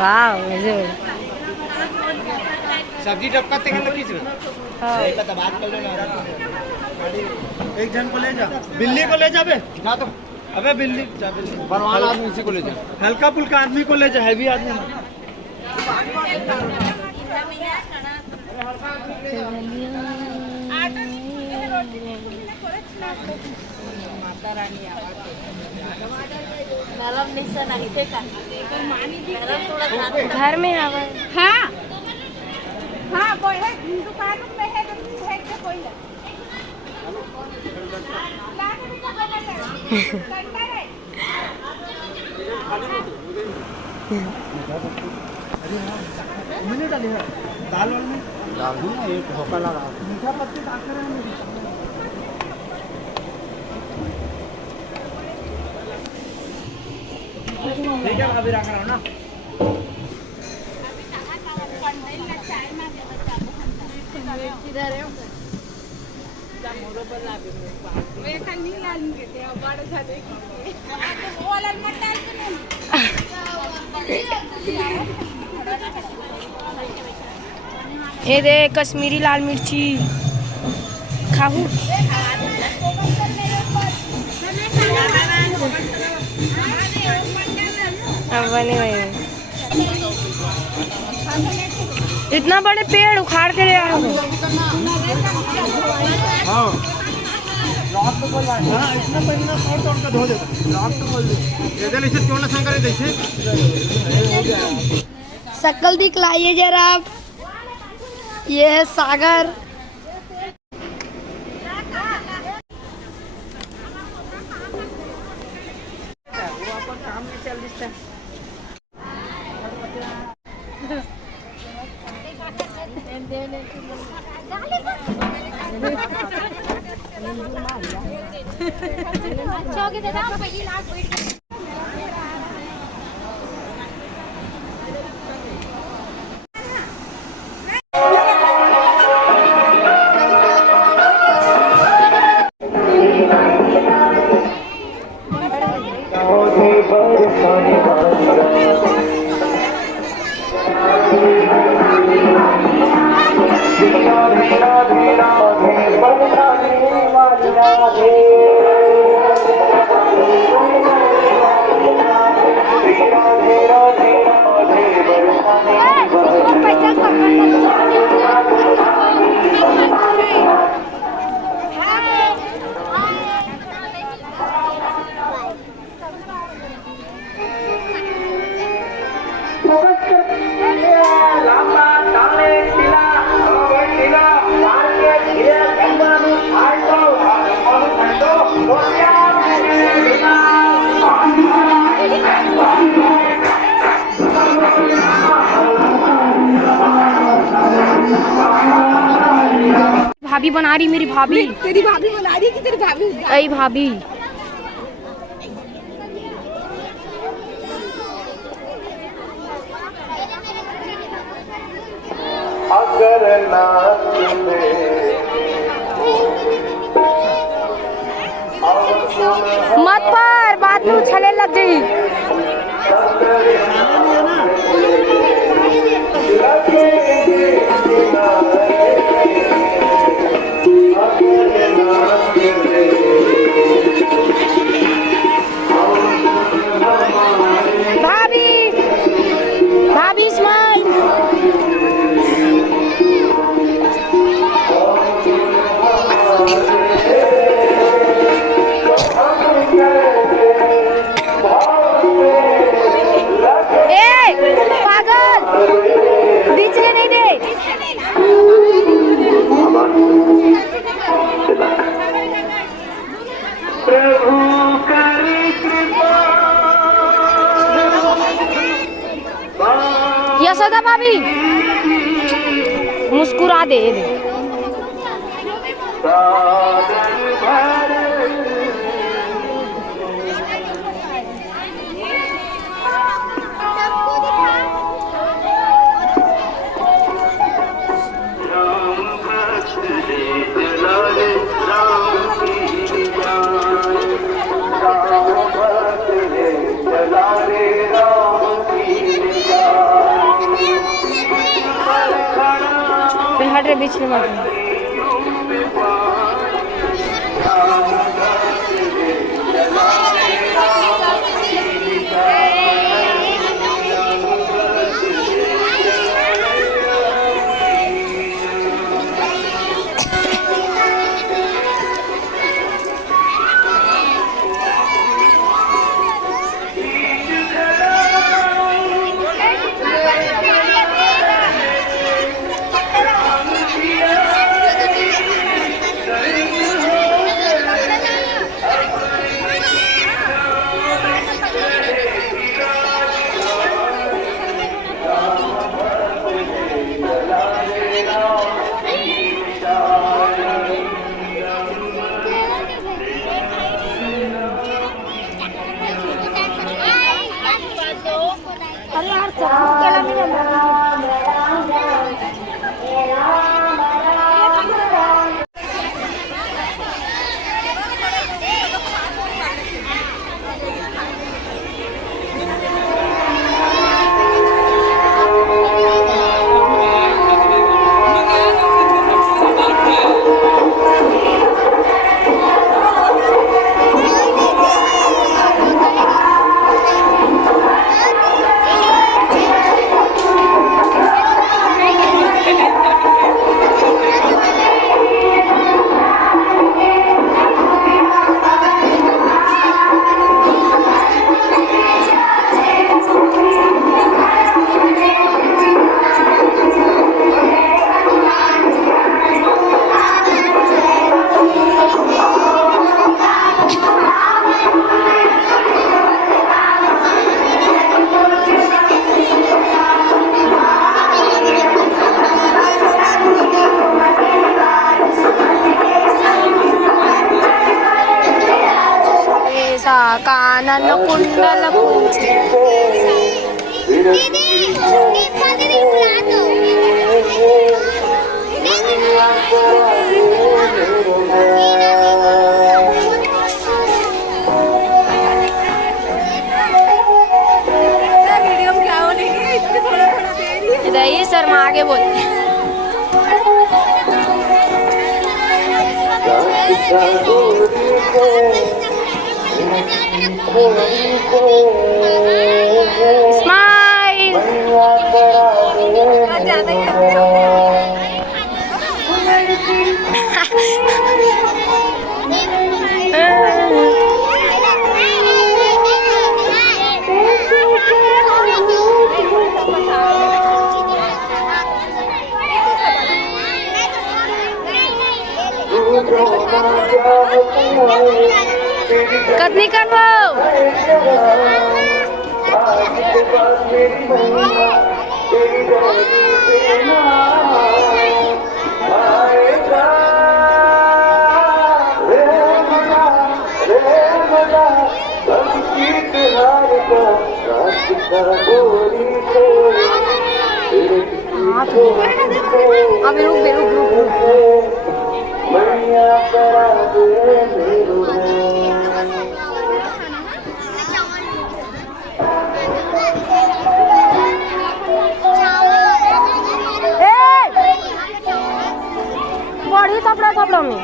वाव सब्जी टपकाते हैं लगी एक तो बात कर लेना एक जन को ले जा बिल्ली को ले जा बे जा तो अबे बिल्ली जा बिल्ली बरवान आदमी इसी को ले जा हल्का फुल्का आदमी को ले जा हैवी आदमी माता रानी मॅडम निघते का घर में आवा हाँ है दुकान में है के कोई है लाके भी तो बना है मैंने डाली है दाल वाल में डाल दी ना एक धोखा लगा मीठा पत्ती डाल कर ठीक है अभी रख रहा हूँ ना इधर है मैं नहीं लाएंगे बड़े झाले वो वाला मत डाल ये दे कश्मीरी लाल मिर्ची खाऊ बने हुए इतना बड़े पेड़ उखाड़ के ले आए हो हाँ रात तो बोल रहा है हाँ इतना पहले तोड़ के धो देता रात तो बोल दे इधर इसे क्यों ना संकर जैसे शक्ल दिखलाइए जरा आप ये है सागर काम में चल दिसता भाभी बना रही मेरी भाभी तेरी भाभी बना रही कि तेरी भाभी अई भाभी अगर नाच मत पर बाद में उछलने लग गई भाभी भाभी स्माइल पागल बीच में नहीं दे यशोदा भाभी मुस्कुरा दे हट रहे बीच में मत कानन कुंडल कुंची। वीडियो में क्या होने की इसमें थोड़ा थोड़ा देरी है। इधर ही सर, मैं आगे बोलते हैं। स्माइल। ज्यादा ही करते हो। कतनी करवो। अभी रुक दे, रुक रुक रुक। बड़ी थपड़ा थपड़ा में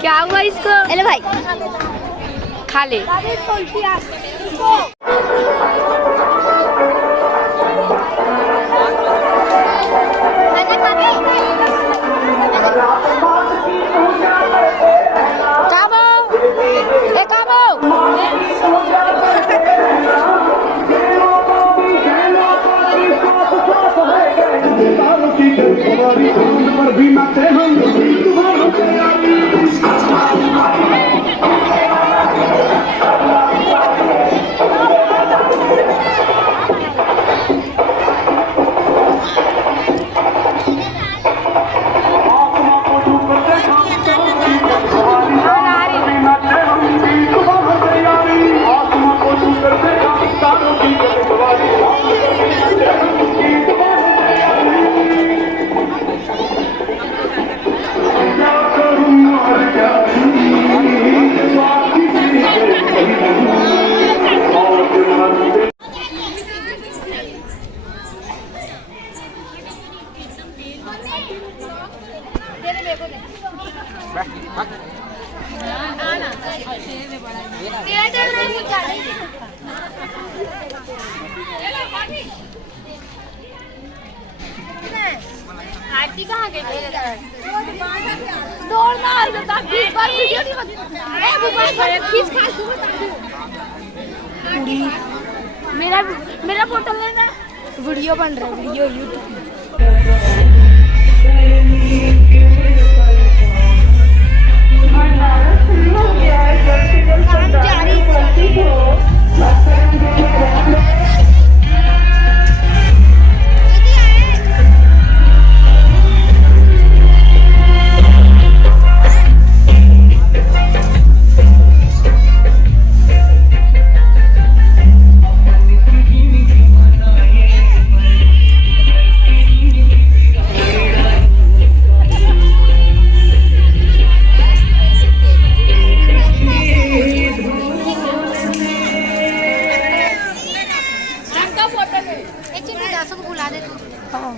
क्या हुआ इसको? हेलो भाई, खा ले। आरती कहाँ गई? दौड़ना है तो बीच बार वीडियो नहीं बनती। मेरा फोटो लेना। वीडियो बन रहा है, वीडियो यूट्यूब। काम जारी आपका फोटो नहीं एक चिंटू दासों को बुला दे तू। हाँ